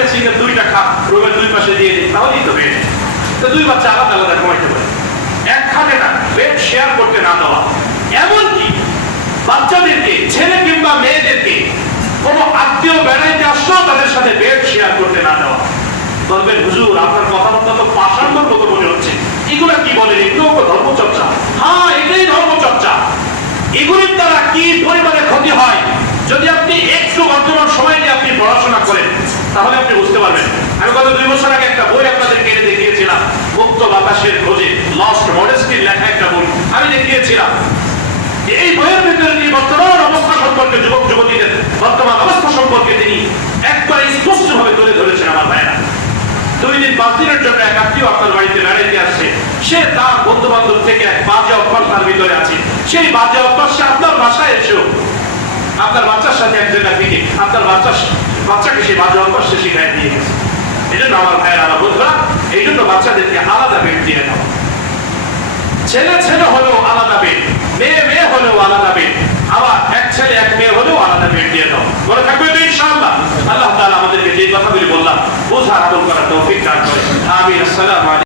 Single single দুইটা খাট রুমের দুই পাশে দিয়ে দিই, তাহলেই তো বেড। তো দুই বাচ্চা আলাদা আলাদা ঘুমাইতে পারে, এক খাটে না, বেড শেয়ার করতে না দেওয়া। এমনকি বাচ্চাদেরকে, ছেলে কিংবা মেয়েদেরকে কোনো আত্মীয় বেড়াইতে আসলেও তাদের সাথে বেড শেয়ার করতে না দেওয়া। বলবেন হুজুর আপনার কথাবার্তা তো পাষাণ্ডর মতো মনে হচ্ছে, এগুলা কি বলেন? এগুলো ধর্মচর্চা। হ্যাঁ, এটাই ধর্মচর্চা। এগুলির দ্বারা কি পরিমাণে ক্ষতি হয় যদি আপনি একটু বর্তমান সময় নিয়ে আপনি পড়াশোনা করেন, তাহলে আপনি বুঝতে পারবেন। আমি গত 2 বছর আগে একটা বই আপনাদেরকে এনে দেখিয়েছিলাম, মুক্ত বাতাসের খোঁজে, লস্ট মডেস্টির লেখা একটা বই আমি দেখিয়েছিলাম। এই বইয়ের ভিতরে তিনি বর্তমান অবস্থা সম্পর্কে, যুবক যুবতীদের বর্তমান অবস্থা সম্পর্কে তিনি একবারে স্পষ্টভাবে তুলে ধরেছেন। আমার ভাইরা, 2 দিন 5 দিনের জন্য এক আত্মীয় আপনার বাড়িতে বেড়াইতে আসছে, সে তার বন্ধু বান্ধব থেকে এক বাজে অভ্যাস তার ভিতরে আছে, সেই বাজে অভ্যাস সে আপনার বাসায় এসেও আপনার বাচ্চার সাথে এক জায়গা থেকে আপনার বাচ্চাকে সেই বাজে অভ্যাস সে শিখাই দিয়ে গেছে। এই জন্য আমার ভাইয়ের, আমার বন্ধুরা, এই জন্য বাচ্চাদেরকে আলাদা বেড দিয়ে দাও। ছেলে ছেলে হলেও আলাদা বেড, মেয়ে মেয়ে হলেও আলাদা বেড, আবার এক ছেলে এক মেয়ে হলেও আলাদা বেড দিয়ে দাও। মনে থাকবে তো ইনশাআল্লাহ। আল্লাহ তাআলা আমাদেরকে যে কথাগুলি বললাম বোঝার, আমল করার তৌফিক দান করে। আমিন। আসসালামু আলাইকুম।